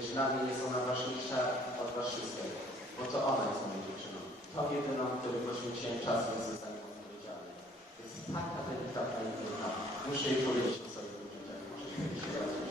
gdyż dla mnie jest ona ważniejsza od was wszystkich, bo to ona jest moją dziewczyną. To jedyną, który poświęciłem czas i jest za nią odpowiedzialny. Jest taka delikatna i. Muszę jej powiedzieć o sobie, że możesz powiedzieć razem.